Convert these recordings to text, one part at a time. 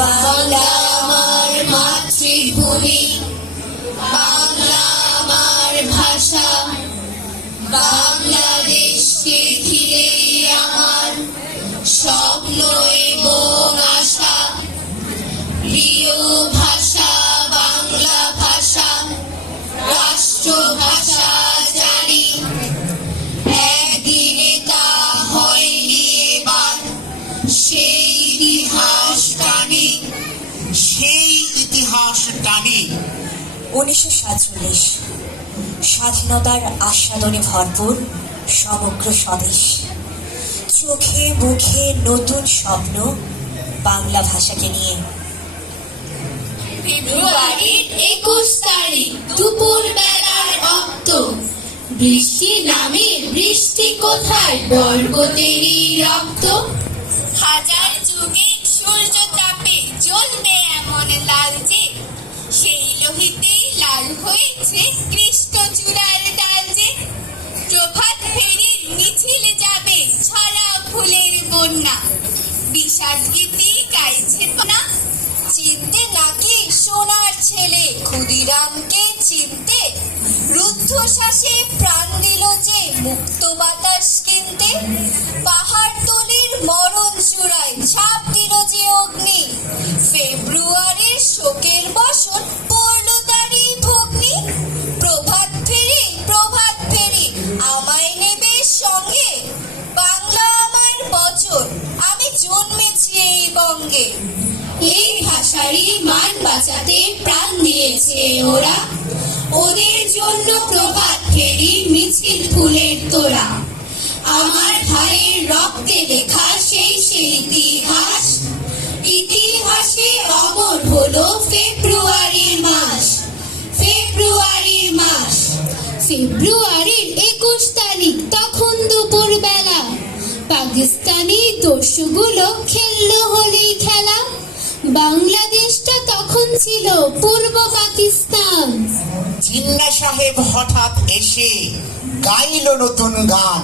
বাংলা আমার মাতৃভূমি, বাংলা আমার ভাষা, বাংলাদেশকে ঘিরে আমার স্বপ্ন এবং আশা। প্রিয় ভাষা বাংলা ভাষা, রাষ্ট্রভাষা জানি, একদিনে তা হয়নি এবার, সেই ইতিহাস টানি, সেই ইতিহাস টানি। 1947 স্বাধীনতার আস্বাদনে ভরপুর সমগ্র স্বদেশ, চোখে মুখে নতুন স্বপ্ন বাংলা ভাষাকে নিয়ে। ফেব্রুয়ারির 21 তারিখ দুপুর বেলার রক্ত, বৃষ্টি নামে বৃষ্টি কোথায় বর্গতেরই রক্ত। হাজার যুগের সূর্য তাপে জ্বলবে এমন লালচে, সেই লোহিতেই লাল হয়েছে কৃষ্ণচূড়ার ডাল যে। প্রভাত ফেরির মিছিল যাবে ছড়া ফুলের বন্যা, বিষাদ গীতি গাইছে না। চিনতে নাকি সোনার ছেলে ক্ষুদিরামকে চিনতে, রুদ্ধশ্বাসে প্রাণ দিল যে মুক্ত বাতাস কিনতে। পাহাড় তলির মরণ চূড়ায় ঝাঁপ দিল যে অগ্নি, ফেব্রুয়ারির শোকের বসন পড়ল তারই ভগ্নি। প্রভাত ফেরি আমায় নেবে সঙ্গে, বাংলা আমার বচন, আমি জন্মেছি এই বঙ্গে। এই ভাষারই মান বাঁচাতে প্রাণ দিয়েছে ওরা, ওদের জন্য প্রভাত ফেরি মিছিল ফুলের তোড়া। আমার ভাইয়ের রক্তে লেখা সেই ইতিহাস, ইতিহাসে অমর হলো ফেব্রুয়ারির মাস, ফেব্রুয়ারির মাস। ফেব্রুয়ারির 21 তারিখ তখন দুপুর বেলা, পাকিস্তানি দস্যুগুলো খেললো হোলি খেলা। বাংলাদেশটা তখন ছিল পূর্ব পাকিস্তান। জিন্না সাহেব হঠাৎ এসে গাইল নতুন গান।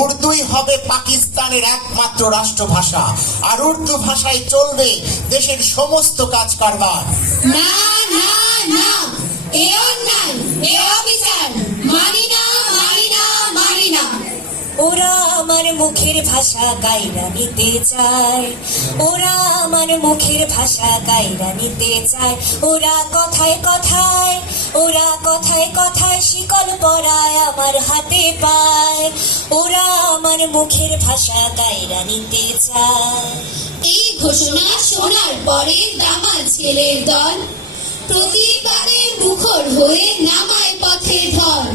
উর্দুই হবে পাকিস্তানের একমাত্র রাষ্ট্রভাষা, আর উর্দু ভাষায় চলবে দেশের সমস্ত কাজ কারবার। না না না, এ অন্যায়, এ অবিচার, মানি না মানি না মানি না। ওরা আমার মুখের ভাষা গাইরা নিতে চায়, ওরা আমার মুখের ভাষা গাইরা নিতে চায়। ওরা কথায় কথায়, ওরা কথায় কথায় শিকল পরায় আমার হাতে পায়। ওরা আমার মুখের ভাষা গাইরা নিতে চায়। এই ঘোষণা শোনার পরে দামাল ছেলের দল প্রতিবাদে মুখর হয়ে নামায় পথে ঢল।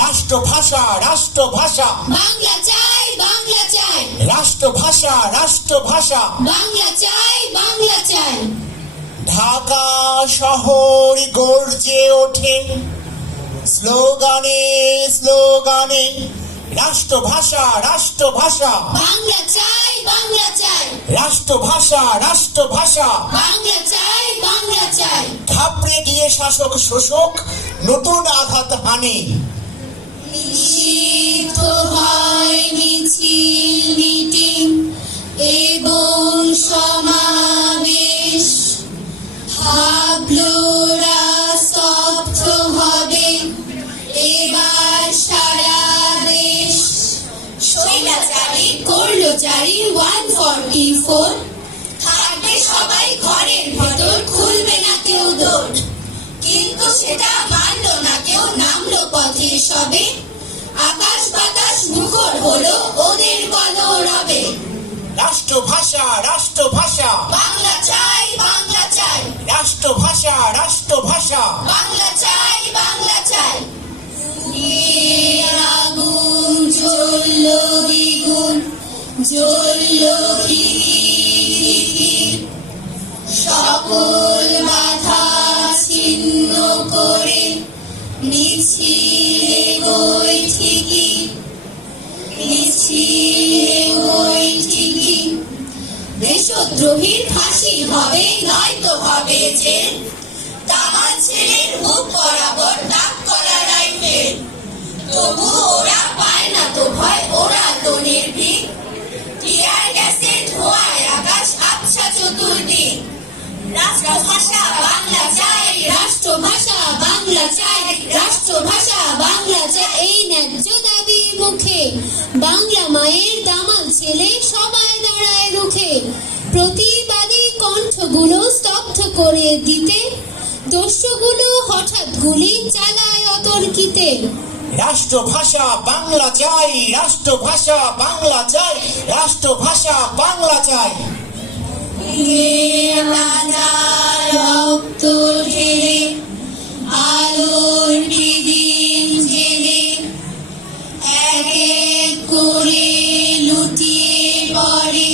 রাষ্ট্রভাষা রাষ্ট্রভাষা, বাংলা চাই বাংলা চাই, রাষ্ট্রভাষা রাষ্ট্রভাষা, বাংলা চাই বাংলা চাই। ঢাকা শহর গর্জে ওঠে স্লোগানে স্লোগানে, রাষ্ট্রভাষা রাষ্ট্রভাষা, বাংলা চাই বাংলা চাই, রাষ্ট্রভাষা রাষ্ট্রভাষা। বাংলা চাই বাংলা চাই। ঘাবড়ে গিয়ে শাসক শোষক নতুন আঘাত হানে। নিষিদ্ধ হয় মিছিল মিটিং এবং সমাবেশ, ভাবলোরা স্তব্ধ হবে এবার সারা দেশ। স্বৈরাচারী করলো জারি 144, থাকবে সবাই ঘরের ভেতর, খুলবে না কেউ দোর। কিন্তু সেটা মানলো না কেউ, নামলো পথে সবে, আকাশ বাতাস মুখর হলো ওদের কলরবে। রাষ্ট্রভাষা রাষ্ট্রভাষা, বাংলা চাই বাংলা চাই, রাষ্ট্রভাষা রাষ্ট্রভাষা, বাংলা চাই বাংলা চাই। আগুন জ্বললো দ্বিগুণ, জ্বললো খিকির, সকল বাধা ছিন্ন করে মিছিলে বই ঠিকই, মিছিলে বই ঠিকই। দেশদ্রোহীর ফাঁসি হবে নয়তো হবে জেল, দামাল ছেলের মুখ বরাবর তাক করা রাইফেল। তবু ওরা পায় না তো ভয়, ওরা তো নির্ভীক, টিয়ার গ্যাসের ধোঁয়ায় আকাশ আবছা আজ এই ন্যায্য দাবির মুখে বাংলা মায়ের দামাল ছেলে সবাই দাঁড়ায় রুখে প্রতিবাদী কণ্ঠগুলো স্তব্ধ করে দিতে দস্যুগুলো হঠাৎ গুলি চালায় অতর্কিতে। রাষ্ট্রভাষা বাংলা চাই, রাষ্ট্রভাষা বাংলা চাই, রাষ্ট্রভাষা বাংলা চাই। রক্ত ঢেলে আলোর দিন জেলে এক এক করে লুটিয়ে পড়ে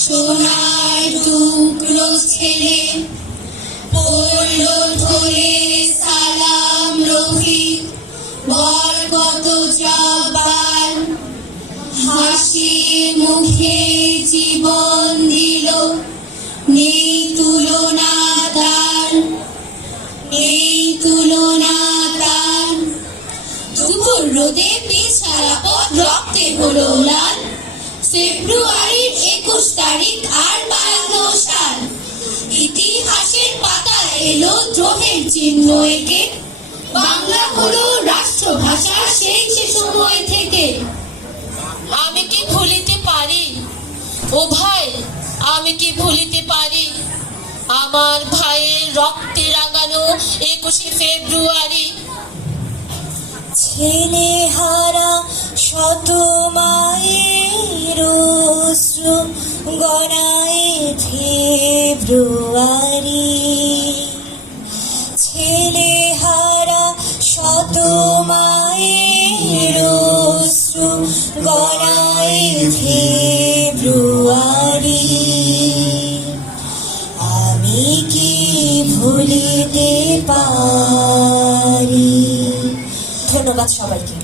সোনার টুকরো ছেলে পড়ল ধরে সালাম রফিক বরকত জব্বার হাসি মুখে জীবন দিল নেই তুলনা তার, নেই তুলনা তার। দুপুর রোদে পিছাড়া পথ রক্তে হলো লাল ফেব্রুয়ারির 21 তারিখ আর 52 সাল ইতিহাসের পাতায় এলো দ্রোহের চিহ্ন একে বাংলা হলো রাষ্ট্রভাষা সেই সময় থেকে। আমি কি ভুলিতে পারি ও ভাই, আমি কি ভুলিতে পারি আমার ভাইয়ের রক্তে রাঙানো 21 ফেব্রুয়ারি। ছেলে হারা শত মায়ের অশ্রু গড়ায় ফেব্রুয়ারি। ছেলে হারা শত মায়ের অশ্রু গড়ায় ফেব্রুয়ারি। আমি কি ভুলিতে পারি। ধন্যবাদ সবাইকে।